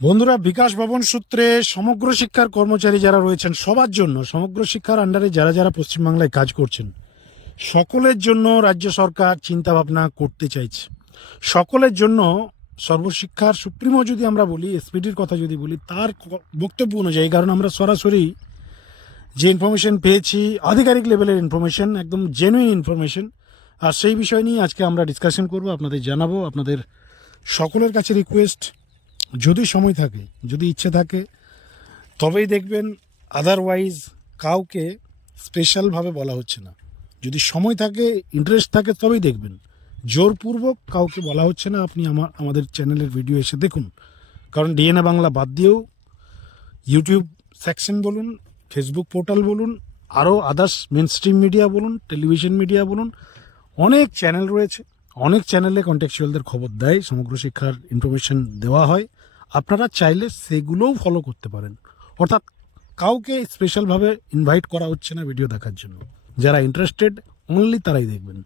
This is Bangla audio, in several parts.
বন্ধুরা, বিকাশ ভবন সূত্রে সমগ্র শিক্ষার কর্মচারী যারা রয়েছেন, সবার জন্য, সমগ্র শিক্ষার আন্ডারে যারা যারা পশ্চিমবাংলায় কাজ করছেন, সকলের জন্য রাজ্য সরকার চিন্তা ভাবনা করতে চাইছে। সকলের জন্য সর্বশিক্ষার সুপ্রিমো যদি আমরা বলি, এসপিডির কথা যদি বলি, তার বক্তব্য অনুযায়ী, কারণ আমরা সরাসরি যে ইনফরমেশন পেয়েছি, আধিকারিক লেভেলের ইনফরমেশন একদম জেনুইন ইনফরমেশন আর সেই বিষয় নিয়ে আজকে আমরা ডিসকাশন করব, আপনাদের জানাব, আপনাদের সকলের কাছে রিকোয়েস্ট যদি সময় থাকে, যদি ইচ্ছে থাকে, তবেই দেখবেন আদারওয়াইজ কাউকে স্পেশালভাবে বলা হচ্ছে না। যদি সময় থাকে ইন্টারেস্ট থাকে, তবেই দেখবেন। জোরপূর্বক কাউকে বলা হচ্ছে না, আপনি আমার, আমাদের চ্যানেলের ভিডিও এসে দেখুন। কারণ ডিএনএ বাংলা বাদ দিয়েও ইউটিউব সেকশন বলুন ফেসবুক পোর্টাল বলুন, আরও আদার্স মেন স্ট্রিম মিডিয়া বলুন টেলিভিশন মিডিয়া বলুন, অনেক চ্যানেল রয়েছে। অনেক চ্যানেলে কন্টেক্সুয়ালদের খবর দেয়, সমগ্র শিক্ষার ইনফরমেশন দেওয়া হয়। আপনারা চাইলে সেগুলোও ফলো করতে পারেন। অর্থাৎ কাউকে স্পেশালভাবে ইনভাইট করা হচ্ছে না ভিডিও দেখার জন্য। যারা ইন্টারেস্টেড অনলি তারাই দেখবেন।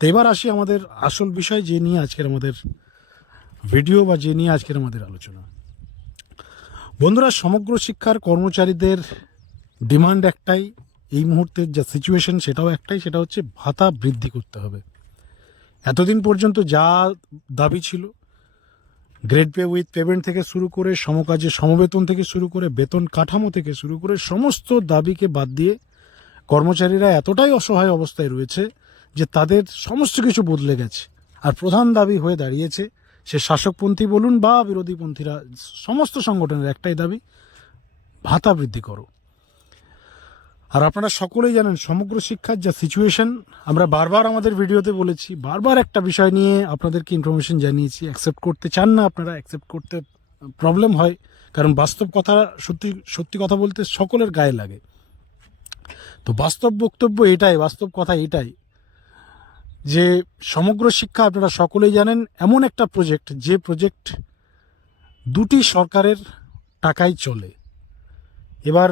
তো এবার আসি আমাদের আসল বিষয় যে নিয়ে আজকের আমাদের ভিডিও বা যে নিয়ে আজকের আমাদের আলোচনা। বন্ধুরা, সমগ্র শিক্ষার কর্মচারীদের ডিমান্ড একটাই। এই মুহূর্তের যা সিচুয়েশন সেটাও একটাই, সেটা হচ্ছে ভাতা বৃদ্ধি করতে হবে। এতদিন পর্যন্ত যা দাবি ছিল গ্রেড পে উইথ পেমেন্ট থেকে শুরু করে সমকাজে সমবেতন থেকে শুরু করে বেতন কাঠামো থেকে শুরু করে সমস্ত দাবিকে বাদ দিয়ে কর্মচারীরা এতটাই অসহায় অবস্থায় রয়েছে যে তাদের সমস্ত কিছু বদলে গেছে। আর প্রধান দাবি হয়ে দাঁড়িয়েছে, সে শাসকপন্থী বলুন বা বিরোধীপন্থীরা, সমস্ত সংগঠনের একটাই দাবি, ভাতা বৃদ্ধি করো। আর আপনারা সকলেই জানেন সমগ্র শিক্ষার যা সিচুয়েশন আমরা বারবার আমাদের ভিডিওতে বলেছি, বারবার একটা বিষয় নিয়ে আপনাদেরকে ইনফরমেশন জানিয়েছি অ্যাকসেপ্ট করতে চান না আপনারা অ্যাকসেপ্ট করতে প্রবলেম হয়। কারণ বাস্তব কথা, সত্যি সত্যি কথা বলতে সকলের গায়ে লাগে। তো বাস্তব বক্তব্য এটাই, বাস্তব কথা এটাই যে সমগ্র শিক্ষা আপনারা সকলেই জানেন, এমন একটা প্রজেক্ট যে প্রজেক্ট দুটি সরকারের টাকায় চলে। এবার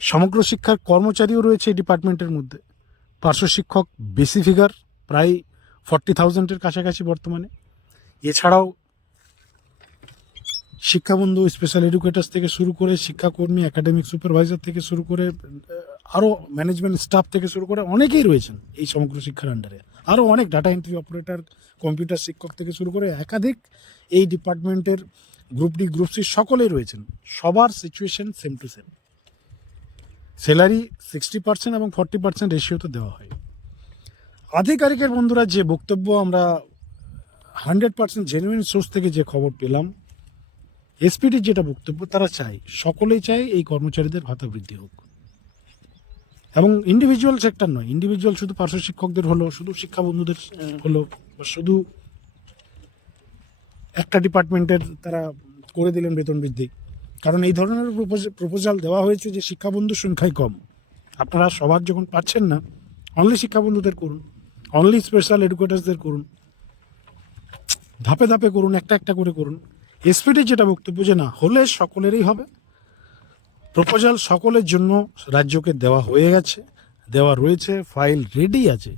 সমগ্র শিক্ষার কর্মচারীও রয়েছে এই ডিপার্টমেন্টের মধ্যে। পার্শ্ব শিক্ষক বেশি ফিগার প্রায় ফর্টি থাউজেন্ডের কাছাকাছি বর্তমানে। এছাড়াও শিক্ষাবন্ধু স্পেশাল এডুকেটার্স থেকে শুরু করে শিক্ষাকর্মী একাডেমিক সুপারভাইজার থেকে শুরু করে আরও ম্যানেজমেন্ট স্টাফ থেকে শুরু করে অনেকেই রয়েছেন এই সমগ্র শিক্ষার আন্ডারে আরও অনেক ডাটা এন্ট্রি অপারেটর কম্পিউটার শিক্ষক থেকে শুরু করে একাধিক এই ডিপার্টমেন্টের গ্রুপ ডি গ্রুপ সি সকলেই রয়েছেন। সবার situation same to same salary sixty percent এবং ফর্টি পার্সেন্ট রেশিওতে দেওয়া হয়। আধিকারিকের বন্ধুরা যে বক্তব্য আমরা হান্ড্রেড পার্সেন্ট জেনুইন সোর্স থেকে যে খবর পেলাম এসপিটির যেটা বক্তব্য, তারা চায়, সকলেই চায় এই কর্মচারীদের ভাতা বৃদ্ধি হোক। এবং ইন্ডিভিজুয়াল সেক্টর নয় ইন্ডিভিজুয়াল শুধু পার্শ্ব শিক্ষকদের হলো, শুধু শিক্ষা বন্ধুদের হলো, বা শুধু একটা ডিপার্টমেন্টের তারা করে দিলেন বেতন বৃদ্ধি। কারণ এই ধরনের প্রপোজাল দেওয়া হয়েছে যে শিক্ষাবন্ধুর সংখ্যাই কম। আপনারা সবার যখন পাচ্ছেন না অনলি শিক্ষাবন্ধুদের করুন অনলি স্পেশাল এডুকেটার্সদের করুন, ধাপে ধাপে করুন, একটা একটা করে করুন। এসপিডির যেটা বক্তব্য যে না, হলে সকলেরই হবে। প্রপোজাল সকলের জন্য রাজ্যকে দেওয়া হয়ে গেছে, দেওয়া রয়েছে ফাইল রেডি আছে।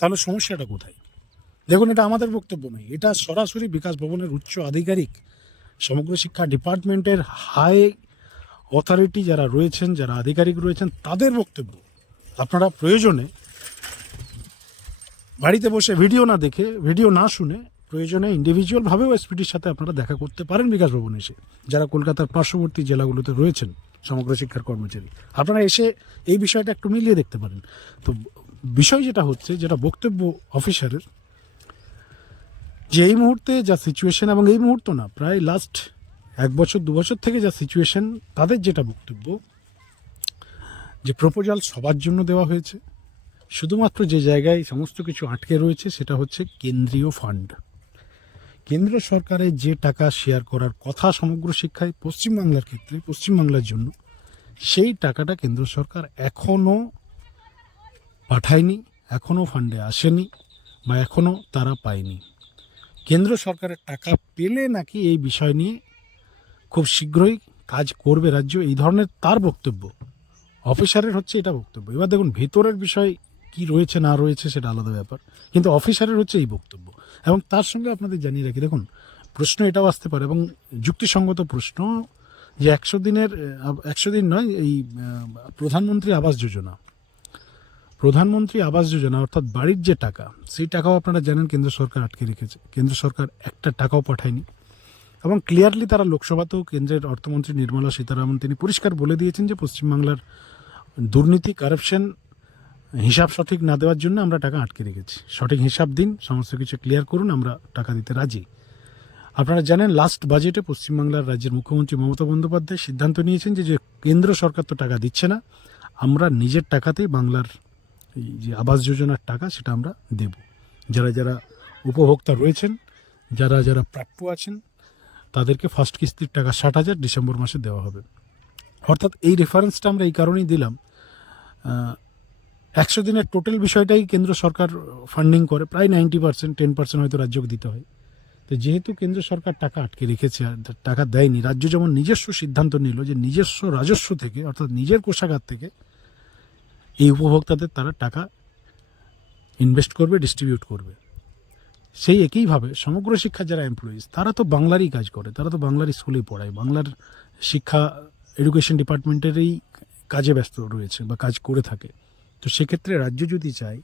তাহলে সমস্যাটা কোথায়? দেখুন, এটা আমাদের বক্তব্য নয়, এটা সরাসরি বিকাশ ভবনের উচ্চ আধিকারিক সমগ্র শিক্ষা ডিপার্টমেন্টের হাই অথরিটি যারা রয়েছেন, যারা আধিকারিক রয়েছেন, তাদের বক্তব্য। আপনারা প্রয়োজনে বাড়িতে বসে ভিডিও না দেখে ভিডিও না শুনে প্রয়োজনে ইন্ডিভিজুয়ালভাবেও এসপিটির সাথে আপনারা দেখা করতে পারেন বিকাশ ভবনে এসে, যারা কলকাতার পার্শ্ববর্তী জেলাগুলোতে রয়েছেন, সমগ্র শিক্ষার কর্মচারী। আপনারা এসে এই বিষয়টা একটু মিলিয়ে দেখতে পারেন। তো বিষয় যেটা হচ্ছে, যেটা বক্তব্য অফিসারের যে এই মুহূর্তে যা সিচুয়েশন এবং এই মুহূর্ত না, প্রায় লাস্ট এক বছর, দু বছর থেকে যা সিচুয়েশন তাদের যেটা বক্তব্য, যে প্রপোজাল সবার জন্য দেওয়া হয়েছে। শুধুমাত্র যে জায়গায় সমস্ত কিছু আটকে রয়েছে, সেটা হচ্ছে কেন্দ্রীয় ফান্ড কেন্দ্র সরকারের যে টাকা শেয়ার করার কথা সমগ্র শিক্ষায় পশ্চিমবাংলার ক্ষেত্রে, পশ্চিমবাংলার জন্য, সেই টাকাটা কেন্দ্র সরকার এখনও পাঠায়নি এখনও ফান্ডে আসেনি, বা এখনও তারা পায়নি। কেন্দ্র সরকারের টাকা পেলে নাকি এই বিষয় নিয়ে খুব শীঘ্রই কাজ করবে রাজ্য? এই ধরনের তার বক্তব্য। অফিসারের হচ্ছে এটা বক্তব্য। এবার দেখুন, ভেতরের বিষয় কি রয়েছে, না রয়েছে, সেটা আলাদা ব্যাপার। কিন্তু অফিসারের হচ্ছে এই বক্তব্য। এবং তার সঙ্গে আপনাদের জানিয়ে রাখি, দেখুন, প্রশ্ন এটাও আসতে পারে এবং যুক্তিসঙ্গত প্রশ্ন যে একশো দিনের একশো দিন নয়, এই প্রধানমন্ত্রী আবাস যোজনা। প্রধানমন্ত্রী আবাস যোজনা, অর্থাৎ বাড়ির যে টাকা, সেই টাকাও আপনারা জানেন কেন্দ্র সরকার আটকে রেখেছে। কেন্দ্র সরকার একটা টাকাও পাঠায়নি। এবং ক্লিয়ারলি তারা লোকসভাতেও কেন্দ্রের অর্থমন্ত্রী নির্মলা সীতারামন তিনি পরিষ্কার বলে দিয়েছেন যে পশ্চিমবাংলার দুর্নীতি কারাপশন হিসাব সঠিক না দেওয়ার জন্য আমরা টাকা আটকে রেখেছি। সঠিক হিসাব দিন, সমস্ত কিছু ক্লিয়ার করুন, আমরা টাকা দিতে রাজি। আপনারা জানেন লাস্ট বাজেটে পশ্চিমবাংলার রাজ্যের মুখ্যমন্ত্রী মমতা বন্দ্যোপাধ্যায় সিদ্ধান্ত নিয়েছেন যে কেন্দ্র সরকার তো টাকা দিচ্ছে না, আমরা নিজের টাকাতেই বাংলার এই যে আবাস যোজনার টাকা সেটা আমরা দেব। যারা যারা উপভোক্তা রয়েছেন, যারা যারা প্রাপ্য আছেন, তাদেরকে ফার্স্ট কিস্তির টাকা ষাট হাজার ডিসেম্বর মাসে দেওয়া হবে। অর্থাৎ এই রেফারেন্সটা আমরা এই কারণেই দিলাম একশো দিনের টোটাল বিষয়টাই কেন্দ্র সরকার ফান্ডিং করে, প্রায় নাইনটি পার্সেন্ট টেন পার্সেন্ট হয়তো রাজ্যকে দিতে হয়। তো যেহেতু কেন্দ্র সরকার টাকা আটকে রেখেছে টাকা দেয়নি, রাজ্য যেমন নিজস্ব সিদ্ধান্ত নিল যে নিজস্ব রাজস্ব থেকে, অর্থাৎ নিজের কোষাগার থেকে এই উপভোক্তাদের তারা টাকা ইনভেস্ট করবে ডিস্ট্রিবিউট করবে। সেই একইভাবে সমগ্র শিক্ষা যারা এমপ্লয়িজ তারা তো বাংলারই কাজ করে, তারা তো বাংলার স্কুলেই পড়ায়, বাংলার শিক্ষা এডুকেশন ডিপার্টমেন্টেরই কাজে ব্যস্ত রয়েছে বা কাজ করে থাকে। তো সেক্ষেত্রে রাজ্য যদি চায়,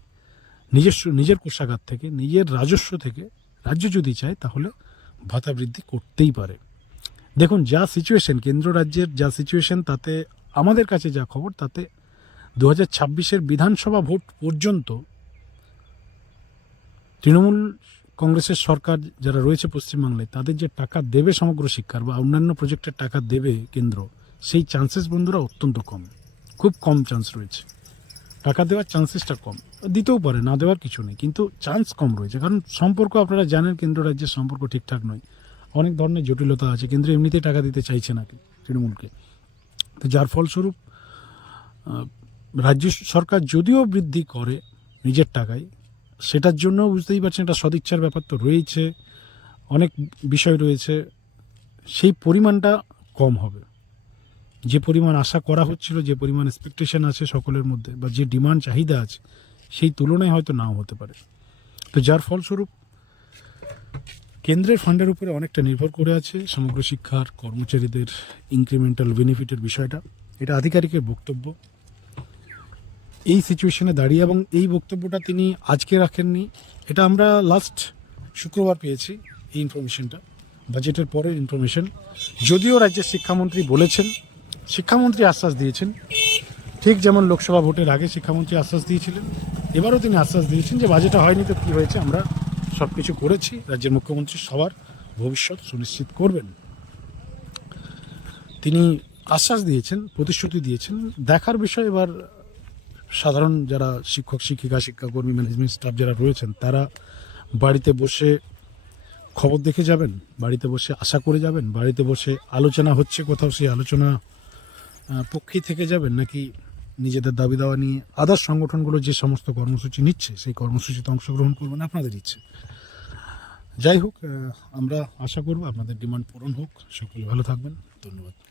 নিজস্ব, নিজের কোষাগার থেকে, নিজের রাজস্ব থেকে রাজ্য যদি চায়, তাহলে ভাতা বৃদ্ধি করতেই পারে। দেখুন, যা সিচুয়েশন কেন্দ্র রাজ্যের যা সিচুয়েশন তাতে আমাদের কাছে যা খবর, তাতে দু হাজার ছাব্বিশের বিধানসভা ভোট পর্যন্ত তৃণমূল কংগ্রেসের সরকার যারা রয়েছে পশ্চিমবাংলায়, তাদের যে টাকা দেবে সমগ্র শিক্ষার বা অন্যান্য প্রজেক্টের টাকা দেবে কেন্দ্র, সেই চান্সেস বন্ধুরা অত্যন্ত কম। খুব কম চান্স রয়েছে। টাকা দেওয়ার চান্সেসটা কম। দিতেও পারে, না দেওয়ার কিছু নেই, কিন্তু চান্স কম রয়েছে। কারণ সম্পর্ক আপনারা জানেন, কেন্দ্র রাজ্যের সম্পর্ক ঠিকঠাক নয়। অনেক ধরনের জটিলতা আছে, কেন্দ্র এমনিতেই টাকা দিতে চাইছে না তৃণমূলকে। তো যার ফলস্বরূপ রাজ্য সরকার যদিও বৃদ্ধি করে নিজের টাকায়, সেটার জন্য বুঝতেই পারছেন একটা সদিচ্ছার ব্যাপার তো রয়েছে, অনেক বিষয় রয়েছে, সেই পরিমাণটা কম হবে। যে পরিমাণ আশা করা হচ্ছিল, যে পরিমাণ এক্সপেকটেশন আছে সকলের মধ্যে বা যে ডিমান্ড চাহিদা আছে, সেই তুলনায় হয়তো নাও হতে পারে। তো যার ফলস্বরূপ, কেন্দ্রের ফান্ডের উপরে অনেকটা নির্ভর করে আছে সমগ্র শিক্ষার কর্মচারীদের ইনক্রিমেন্টাল বেনিফিটের বিষয়টা। এটা আধিকারিকের বক্তব্য। এই সিচুয়েশনে দাঁড়িয়ে এবং এই বক্তব্যটা তিনি আজকে রাখেননি, এটা আমরা লাস্ট শুক্রবার পেয়েছি এই ইনফরমেশনটা বাজেটের পরের ইনফরমেশন যদিও রাজ্যের শিক্ষামন্ত্রী বলেছেন, শিক্ষামন্ত্রী আশ্বাস দিয়েছেন, ঠিক যেমন লোকসভা ভোটের আগে শিক্ষামন্ত্রী আশ্বাস দিয়েছিলেন, এবারও তিনি আশ্বাস দিয়েছেন যে বাজেটটা হয়নি তো কী হয়েছে, আমরা সব কিছু করেছি, রাজ্যের মুখ্যমন্ত্রী সবার ভবিষ্যৎ সুনিশ্চিত করবেন। তিনি আশ্বাস দিয়েছেন, প্রতিশ্রুতি দিয়েছেন, দেখার বিষয় এবার সাধারণ যারা শিক্ষক, শিক্ষিকা, শিক্ষাকর্মী ম্যানেজমেন্ট স্টাফ যারা রয়েছেন, তারা বাড়িতে বসে খবর দেখে যাবেন, বাড়িতে বসে আশা করে যাবেন, বাড়িতে বসে আলোচনা হচ্ছে কোথাও, সেই আলোচনা পক্ষেই থেকে যাবেন নাকি নিজেদের দাবি দাওয়া নিয়ে আদার সংগঠনগুলো যে সমস্ত কর্মসূচি নিচ্ছে, সেই কর্মসূচিতে অংশগ্রহণ করবেন আপনাদের ইচ্ছে। যাই হোক আমরা আশা করব আপনাদের ডিমান্ড পূরণ হোক। সকলে ভালো থাকবেন। ধন্যবাদ।